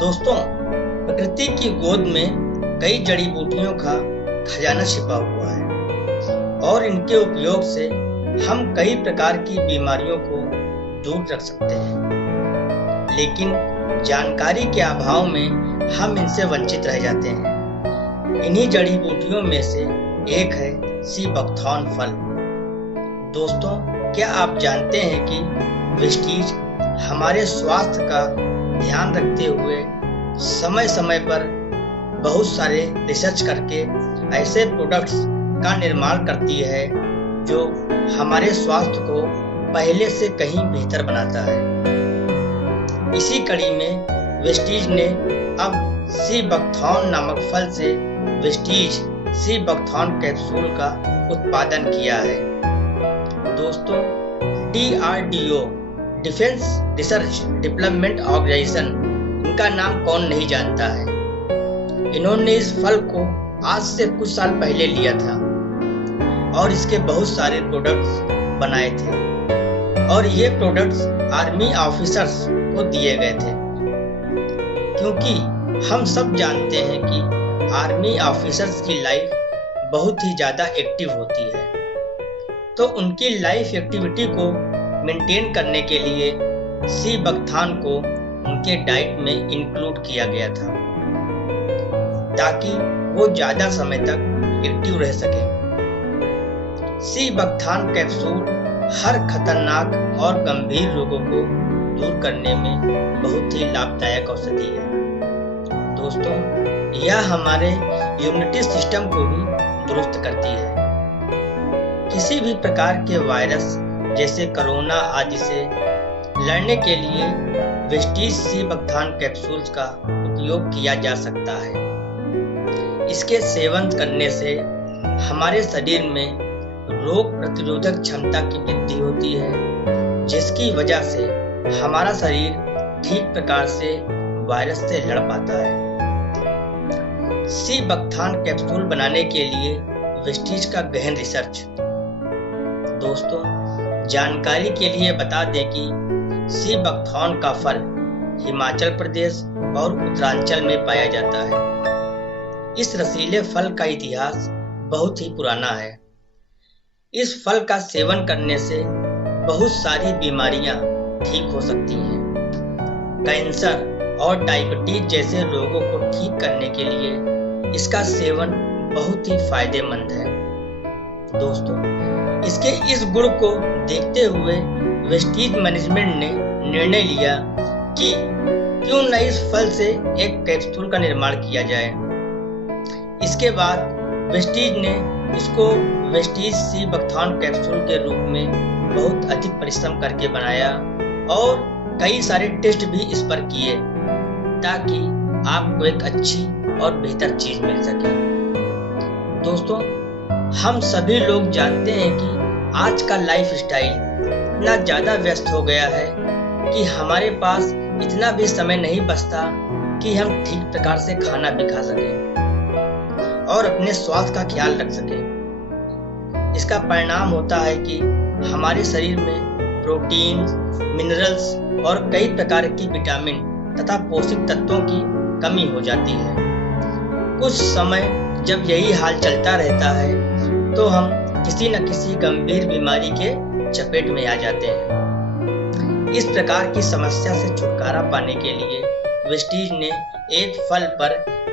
दोस्तों, प्रकृति की गोद में कई जड़ी बूटियों का खजाना छिपा हुआ है और इनके उपयोग से हम कई प्रकार की बीमारियों को दूर रख सकते हैं, लेकिन जानकारी के अभाव में हम इनसे वंचित रह जाते हैं। इन्हीं जड़ी बूटियों में से एक है सी बकथॉर्न फल। दोस्तों, क्या आप जानते हैं कि वेस्टीज हमारे स्वास्थ्य का ध्यान रखते हुए समय समय पर बहुत सारे रिसर्च करके ऐसे प्रोडक्ट्स का निर्माण करती है जो हमारे स्वास्थ्य को पहले से कहीं बेहतर बनाता है। इसी कड़ी में वेस्टीज ने अब सी बकथॉर्न नामक फल से वेस्टीज सी बकथॉर्न कैप्सूल का उत्पादन किया है। दोस्तों, DRDO defence research development organisation, इनका नाम कौन नहीं जानता है। इन्होंने इस फल को आज से कुछ साल पहले लिया था और इसके बहुत सारे प्रोडक्ट्स बनाए थे और ये प्रोडक्ट्स आर्मी ऑफिसर्स को दिए गए थे, क्योंकि हम सब जानते हैं कि आर्मी ऑफिसर्स की लाइफ बहुत ही ज़्यादा एक्टिव होती है, तो उनकी लाइफ एक्टिविटी को मेंटेन करने के लिए सी बकथॉर्न को उनके डाइट में इंक्लूड किया गया था ताकि वो ज़्यादा समय तक एक्टिव रह सके। सी बकथॉर्न कैप्सूल हर खतरनाक और गंभीर रोगों को दूर करने में बहुत ही लाभदायक औषधि है। दोस्तों, यह हमारे इम्यूनिटी सिस्टम को भी दुरुस्त करती है। किसी भी प्रकार के वायरस जैसे कोरोना आदि से लड़ने के लिए वेस्टीज सी बकथॉर्न कैप्सूल्स का उपयोग किया जा सकता है। इसके सेवन करने से हमारे शरीर में रोग प्रतिरोधक क्षमता की वृद्धि होती है, जिसकी वजह से हमारा शरीर ठीक प्रकार से वायरस से लड़ पाता है। सी बकथॉर्न कैप्सूल बनाने के लिए वेस्टीज का गहन रिसर्च। दोस्तों, जानकारी के लिए बता दें कि सी बकथॉर्न का फल हिमाचल प्रदेश और उत्तरांचल में पाया जाता है। इस रसीले फल का इतिहास बहुत ही पुराना है। इस फल का सेवन करने से बहुत सारी बीमारियां ठीक हो सकती हैं। कैंसर और डायबिटीज जैसे रोगों को ठीक करने के लिए इसका सेवन बहुत ही फायदेमंद है। दोस्तों, इसके इस गुण को देखते हुए वेस्टीज मैनेजमेंट ने निर्णय लिया कि क्यों न इस फल से एक कैप्सूल का निर्माण किया जाए। इसके बाद वेस्टीज ने इसको वेस्टीज सी बकथॉर्न कैप्सूल के रूप में बहुत अधिक परिश्रम करके बनाया और कई सारे टेस्ट भी इस पर किए ताकि आपको एक अच्छी और बेहतर चीज मिल सके। दोस्तों, हम सभी लोग जानते हैं कि आज का लाइफ स्टाइल इतना ज़्यादा व्यस्त हो गया है कि हमारे पास इतना भी समय नहीं बचता कि हम ठीक प्रकार से खाना भी खा सकें और अपने स्वास्थ्य का ख्याल रख सकें। इसका परिणाम होता है कि हमारे शरीर में प्रोटीन, मिनरल्स और कई प्रकार की विटामिन तथा पोषक तत्वों की कमी हो जाती है। कुछ समय जब यही हाल चलता रहता है तो हम किसी न किसी गंभीर बीमारी के चपेट में आ जाते हैं। इस प्रकार की समस्या से छुटकारा पाने के लिए वेस्टीज ने एक फल पर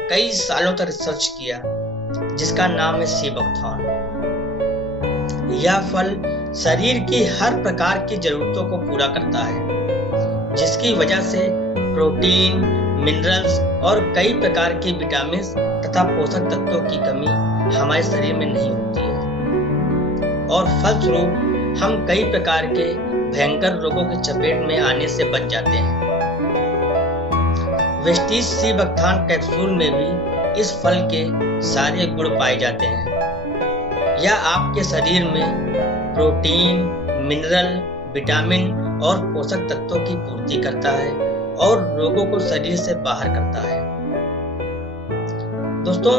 कई सालों तक रिसर्च किया जिसका नाम है सी बकथॉर्न। यह फल शरीर की हर प्रकार की जरूरतों को पूरा करता है, जिसकी वजह से प्रोटीन, मिनरल्स और कई प्रकार के विटामिन तथा पोषक तत्वों की कमी हमारे शरीर में नहीं होती है और फलस्वरूप हम कई प्रकार के भयंकर रोगों के चपेट में आने से बच जाते हैं। वेस्टीज सी बकथॉर्न कैप्सूल में भी इस फल के सारे गुण पाए जाते हैं। यह आपके शरीर में प्रोटीन, मिनरल, विटामिन और पोषक तत्वों की पूर्ति करता है और रोगों को शरीर से बाहर करता है। दोस्तों,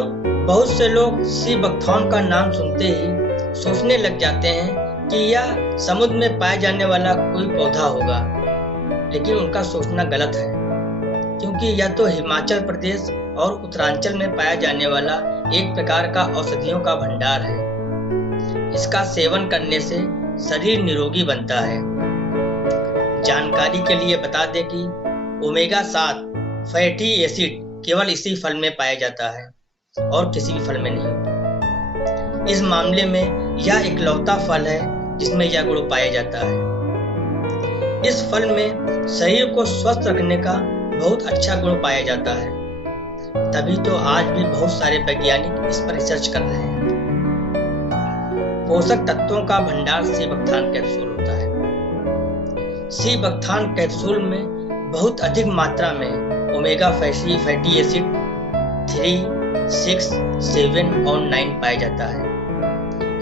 बहुत से लोग सी बकथॉर्न का नाम सुनते ही सोचने लग जाते हैं कि यह समुद्र में पाया जाने वाला कोई पौधा होगा, लेकिन उनका सोचना गलत है। क्योंकि यह तो हिमाचल प्रदेश और उत्तरांचल में पाया जाने वाला एक प्रकार का औषधियों का भंडार है। इसका सेवन करने से शरीर निरोगी बनता है। जानकारी के लिए बता दें कि ओमेगा 7 फैटी एसिड केवल इसी फल में पाया जाता है और किसी भी फल में नहीं। इस मामले में यह इकलौता फल है जिसमें यह गुण पाया जाता है। इस फल में शरीर को स्वस्थ रखने का बहुत अच्छा गुण पाया जाता है। तभी तो आज भी बहुत सारे वैज्ञानिक इस पर रिसर्च कर रहे हैं। पोषक तत्वों का भंडार सी बकथान कैप्सूल होता है। सी बकथान कैप्सूल में बहुत अधिक मात्रा में ओमेगा फैटी एसिड 3, 6, 7 और 9 पाया जाता है।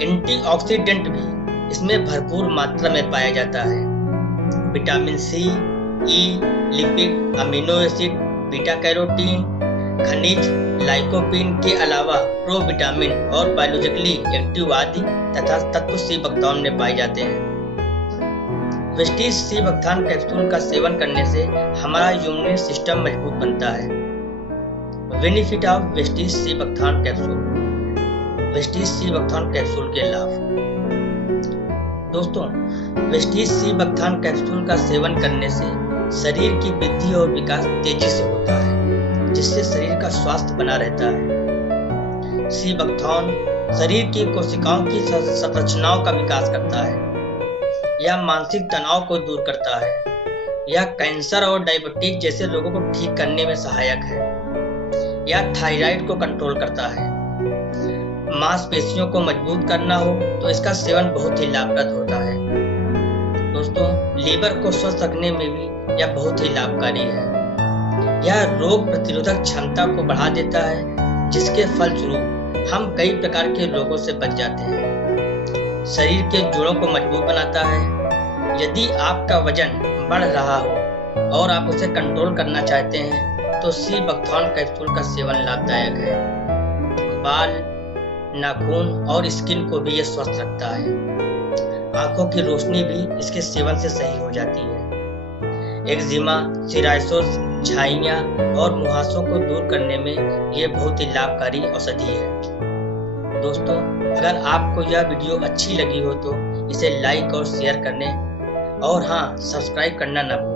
एंटीऑक्सीडेंट भी इसमें भरपूर मात्रा में पाया जाता है। Vitamin C, E, lipid, amino acid, beta carotene, खनिज, लाइकोपीन के अलावा प्रोविटामिन और बायोलॉजिकली एक्टिव आदि तथा तत्व सी बकथान में पाए जाते हैं। वेस्टीज सी बकथान कैप्सूल का सेवन करने से हमारा इम्यून सिस्टम मजबूत बनता है। Benefit of Vestige sea buckthorn capsule. Vestige sea buckthorn capsule के लाभ। दोस्तों, वेस्टीज सी बकथान कैप्सूल का सेवन करने से शरीर की वृद्धि और विकास तेजी से होता है, जिससे शरीर का स्वास्थ्य बना रहता है। सी बकथान शरीर की कोशिकाओं की संरचनाओं का विकास करता है। यह मानसिक तनाव को दूर करता है। यह कैंसर और डायबिटीज जैसे रोगों को ठीक करने में सहायक है। यह थायराइड को कंट्रोल करता है। मांसपेशियों को मजबूत करना हो तो इसका सेवन बहुत ही लाभप्रद होता है। दोस्तों, लीवर को स्वस्थ रखने में भी यह बहुत ही लाभकारी है। यह रोग प्रतिरोधक क्षमता को बढ़ा देता है, जिसके फलस्वरूप हम कई प्रकार के रोगों से बच जाते हैं। शरीर के जोड़ों को मजबूत बनाता है। यदि आपका वजन बढ़ रहा हो और आप उसे कंट्रोल करना चाहते हैं तो सी बकथान कैप्सूल का सेवन लाभदायक है। बाल, नाखून और स्किन को भी यह स्वस्थ रखता है। आंखों की रोशनी भी इसके सेवन से सही हो जाती है। एक्जिमा, सोराइसिस, झाइयाँ और मुहासों को दूर करने में यह बहुत ही लाभकारी औषधि है। दोस्तों, अगर आपको यह वीडियो अच्छी लगी हो तो इसे लाइक और शेयर करने और हाँ, सब्सक्राइब करना न भूलें।